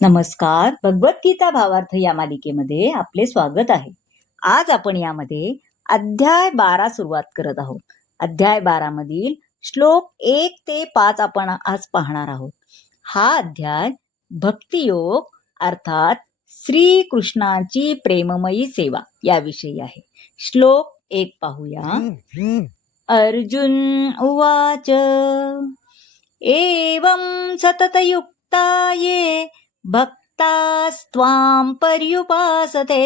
नमस्कार. भगवद्गीता भावार्थ या मालिकेमध्ये आपले स्वागत आहे. आज आपण यामध्ये अध्याय 12 सुरुवात करत आहोत. अध्याय 12 मधील श्लोक 1 ते 5 आपण आज पाहणार आहोत. हा अध्याय भक्तियोग अर्थात श्री कृष्णाची प्रेममयी सेवा याविषयी आहे. श्लोक 1 पाहूया. अर्जुन उवाच एवं सततयुक्ता ये भक्तास्त्वां पर्युपासते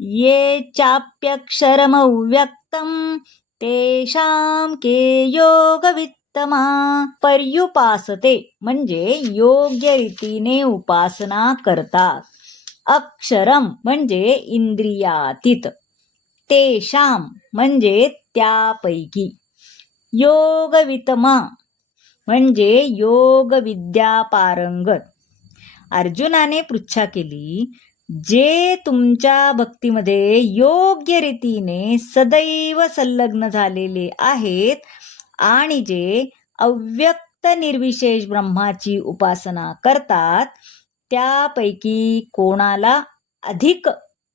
ये चाप्यक्षरमव्यक्तं तेषां के योगवित्तमा. पर्युपासते म्हणजे योग्य रीतीने उपासना करतात. अक्षरम म्हणजे इंद्रियातीत. तेषां म्हणजे त्यापैकी. योगवित्तमा म्हणजे योग विद्या पारंगत. अर्जुनाने पृच्छा केली, जे तुमच्या भक्तीमध्ये योग्य रीतीने सदैव संलग्न झालेले आहेत आणि जे अव्यक्त निर्विशेष ब्रह्माची उपासना करतात त्यापैकी कोणाला अधिक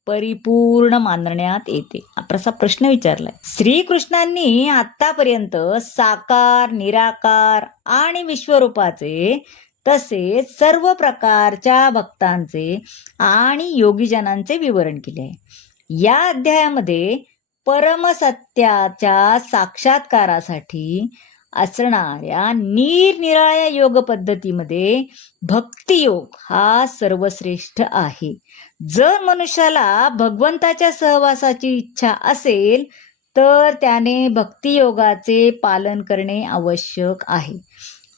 परिपूर्ण मानण्यात येते, असा प्रश्न विचारलाय. श्रीकृष्णांनी आतापर्यंत साकार, निराकार आणि विश्वरूपाचे तसेच सर्व प्रकारच्या भक्तांचे आणि योगीजनांचे विवरण केले आहे. या अध्यायामध्ये परमसत्याच्या साक्षात्कारासाठी असणाऱ्या निरनिराळ्या योग पद्धतीमध्ये भक्तियोग हा सर्वश्रेष्ठ आहे. जर मनुष्याला भगवंताच्या सहवासाची इच्छा असेल तर त्याने भक्तियोगाचे पालन करणे आवश्यक आहे.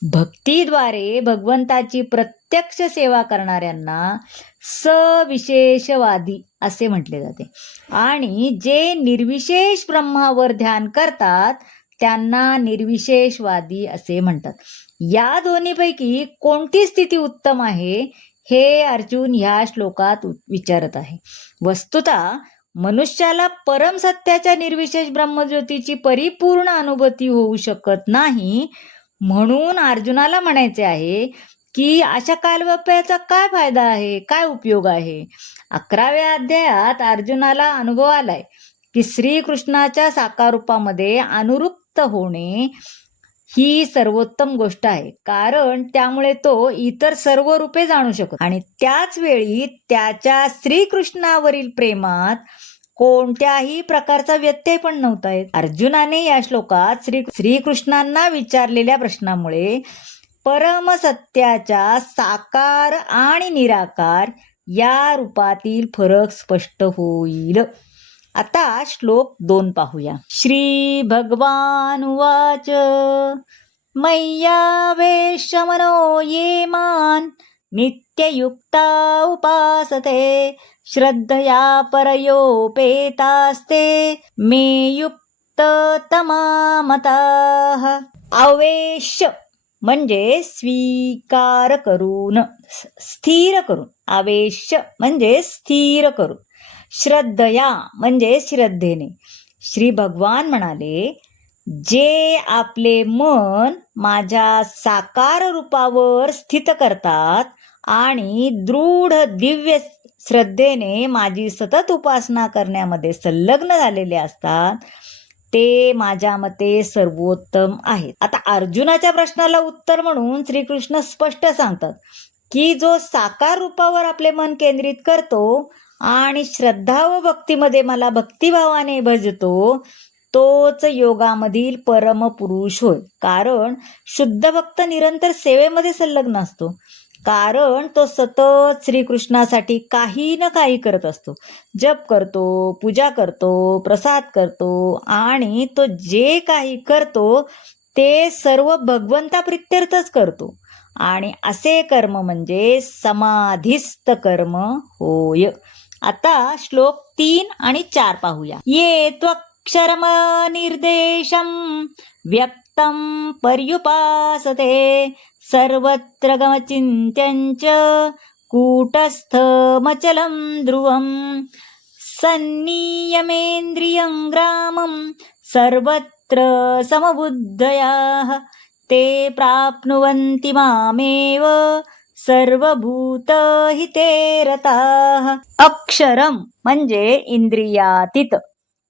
भक्तीद्वारे भगवंताची प्रत्यक्ष सेवा करणाऱ्यांना सविशेषवादी असे म्हटले जाते आणि जे निर्विशेष ब्रह्मावर ध्यान करतात त्यांना निर्विशेषवादी असे म्हणतात. या दोन्हीपैकी कोणती स्थिती उत्तम आहे हे अर्जुन ह्या श्लोकात विचारत आहे. वस्तुतः मनुष्याला परम सत्याच्या निर्विशेष ब्रह्मज्योतीची परिपूर्ण अनुभूती होऊ शकत नाही. म्हणून अर्जुनाला म्हणायचे आहे की अशा कालबाप्याचा काय फायदा आहे, काय उपयोग आहे. 11व्या अध्यायात अर्जुनाला अनुभव आलाय की श्रीकृष्णाच्या साकार रूपामध्ये अनुरुक्त होणे ही सर्वोत्तम गोष्ट आहे, कारण त्यामुळे तो इतर सर्व रूपे जाणू शकतो आणि त्याच वेळी त्याच्या श्रीकृष्णावरील प्रेमात कोणत्याही प्रकारचा व्यत्यय पण नव्हता येत. अर्जुनाने या श्लोकात श्रीकृष्णांना विचारलेल्या प्रश्नामुळे परमसत्याच्या साकार आणि निराकार या रूपातील फरक स्पष्ट होईल. आता श्लोक 2 पाहूया. श्री भगवान उवाच मय्यावेश्य मनो ये मान नित्ययुक्ता उपासते श्रद्धया परयोपेतास्ते मे युक्ततमा मताः. आवेश म्हणजे स्वीकार करून, स्थिर करून. आवेश म्हणजे स्थिर करून. श्रद्धया म्हणजे श्रद्धेने. श्री भगवान म्हणाले, जे आपले मन माझ्या साकार रूपावर स्थित करतात आणि दृढ दिव्य श्रद्धेने माझी सतत उपासना करण्यामध्ये संलग्न झालेले असतात ते माझ्या मते सर्वोत्तम आहेत. आता अर्जुनाच्या प्रश्नाला उत्तर म्हणून श्रीकृष्ण स्पष्ट सांगतात की जो साकार रूपावर आपले मन केंद्रित करतो आणि श्रद्धा व भक्तीमध्ये मला भक्तिभावाने भजतो तोच योगामधील परमपुरुष होय. कारण शुद्ध भक्त निरंतर सेवेमध्ये संलग्न असतो, कारण तो सतत श्रीकृष्णासाठी काही ना काही करत असतो. जप करतो, पूजा करतो, प्रसाद करतो आणि तो जे काही करतो ते सर्व भगवंताप्रित्यर्थच करतो आणि असे कर्म म्हणजे समाधिस्थ कर्म होय. आता श्लोक 3 आणि 4 पाहूया. ये त्वक्षरम निर्देशम व्यक्तं पर्युपासते सर्वत्र गमचिन्त्यञ्च कूटस्थमचलं ध्रुवं सन्नियमेन्द्रियं ग्रामं सर्वत्र समबुद्धयाः ते प्राप्नुवन्ति मामेव सर्वभूतहिते रताः. अक्षरम म्हणजे इंद्रियातीत,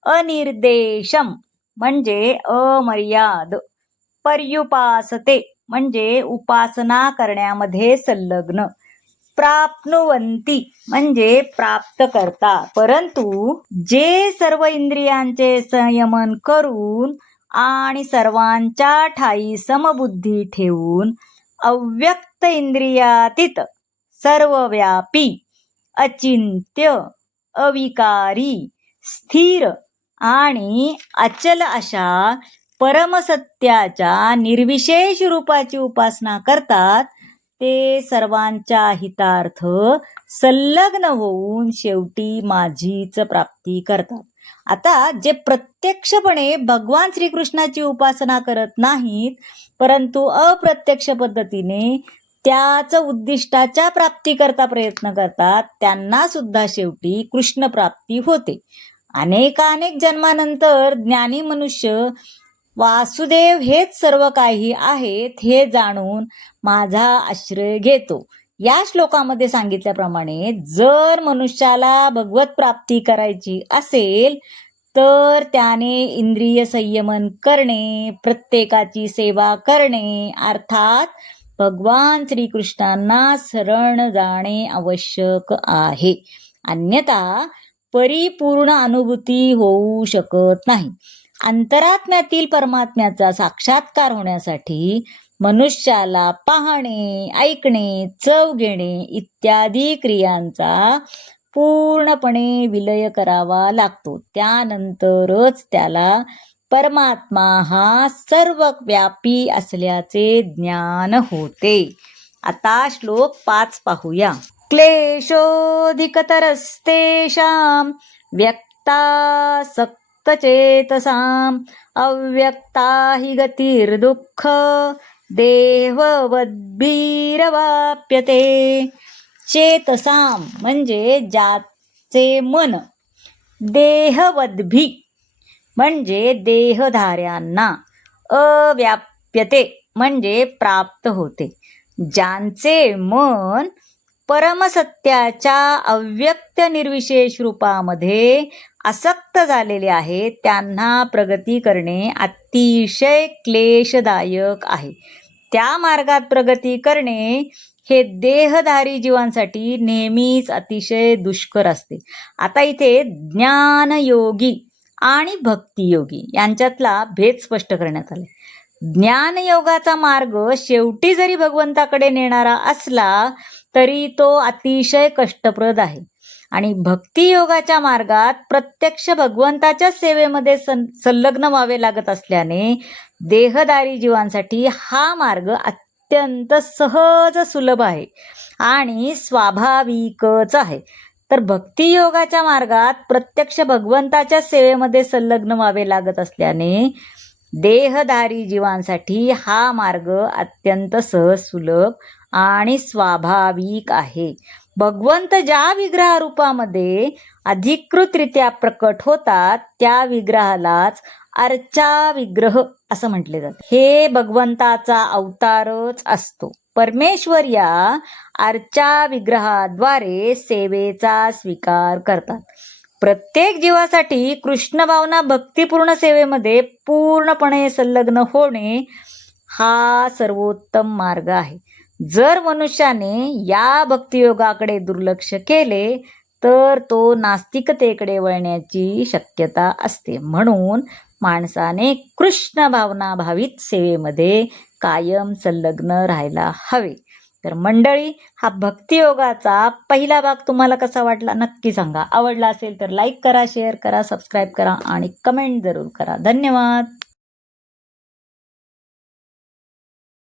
अनिर्देशम म्हणजे अमर्याद, पर्युपासते म्हणजे उपासना करण्यामध्ये संलग्न, प्राप्नुवन्ति म्हणजे प्राप्त करता. परंतु जे सर्व इंद्रियांचे संयमन करून आणि सर्वांच्या ठाई समबुद्धी ठेवून अव्यक्त इंद्रियातीत, सर्वव्यापी, अचिंत्य, अविकारी, स्थिर आणि अचल अशा परमसत्याच्या निर्विशेष रूपाची उपासना करतात, ते सर्वांच्या हितार्थ संलग्न होऊन शेवटी माझीच प्राप्ती करतात. आता जे प्रत्यक्षपणे भगवान श्रीकृष्णाची उपासना करत नाहीत, परंतु अप्रत्यक्ष पद्धतीने त्याच उद्दिष्टाच्या प्राप्तीकरता प्रयत्न करतात, त्यांना सुद्धा शेवटी कृष्ण प्राप्ती होते. अनेकानेक जन्मानंतर ज्ञानी मनुष्य वासुदेव हेच सर्व काही आहेत हे जाणून माझा आश्रय घेतो. या श्लोकामध्ये सांगितल्याप्रमाणे जर मनुष्याला भगवत प्राप्ती करायची असेल तर त्याने इंद्रिय संयमन करणे, प्रत्येकाची सेवा करणे, अर्थात भगवान श्रीकृष्णांना शरण जाणे आवश्यक आहे. अन्यथा परिपूर्ण अनुभूती होऊ शकत नाही. अंतरात्म्यातील परमात्म्याचा साक्षात्कार होण्यासाठी मनुष्याला पाहणे, ऐकणे, चव घेणे इत्यादी क्रियांचा पूर्णपणे विलय करावा लागतो. त्यानंतरच त्याला परमात्मा हा सर्वव्यापी असल्याचे ज्ञान होते. आता श्लोक 5 पाहूया. क्लेशोऽधिकतरस्तेषां व्यक्तासक्तचेतसाम् अव्यक्ता हि गतिर्दुःख देहवद्भिरवाप्यते. चेतसाम म्हणजे ज्याचे मन, देहवद्भी म्हणजे देहधाऱ्यांना, अव्याप्यते म्हणजे प्राप्त होते. ज्यांचे मन परमसत्याच्या अव्यक्त निर्विशेष रूपामध्ये आसक्त झालेले आहे त्यांना प्रगती करणे अतिशय क्लेशदायक आहे. त्या मार्गात प्रगती करणे हे देहधारी जीवांसाठी नेहमीच अतिशय दुष्कर असते. आता इथे ज्ञानयोगी आणि भक्तियोगी यांच्यातला भेद स्पष्ट करण्यात आला. ज्ञानयोगाचा मार्ग शेवटी जरी भगवंताकडे नेणारा असला तरी तो अतिशय कष्टप्रद आहे आणि भक्तियोगाच्या मार्गात प्रत्यक्ष भगवंताच्या सेवेमध्ये संलग्न व्हावे लागत असल्याने देहधारी जीवांसाठी हा मार्ग अत्यंत सहज, सुलभ आहे आणि स्वाभाविकच आहे. तर भक्तियोगाच्या मार्गात प्रत्यक्ष भगवंताच्या सेवेमध्ये संलग्न व्हावे लागत असल्याने देहधारी जीवांसाठी हा मार्ग अत्यंत सहज, सुलभ आणि स्वाभाविक आहे. भगवंत ज्या विग्रह रूपामध्ये अधिकृतरित्या प्रकट होतात त्या विग्रहालाच अर्चा विग्रह असं म्हटले जाते. हे भगवंताचा अवतारच असतो. परमेश्वर या अर्चा विग्रहाद्वारे सेवेचा स्वीकार करतात. प्रत्येक जीवासाठी कृष्ण भावना भक्तिपूर्ण सेवेमध्ये पूर्णपणे संलग्न होणे हा सर्वोत्तम मार्ग आहे. जर मनुष्याने या भक्तियोगाकडे दुर्लक्ष केले तर तो नास्तिकतेकडे वळण्याची शक्यता असते. म्हणून माणसाने कृष्ण भावना भावित सेवेमध्ये कायम संलग्न राहायला हवे. तर मंडळी, हा भक्तियोगाचा पहिला भाग तुम्हाला कसा वाटला नक्की सांगा. आवडला असेल तर लाईक करा, शेअर करा, सबस्क्राईब करा आणि कमेंट जरूर करा. धन्यवाद.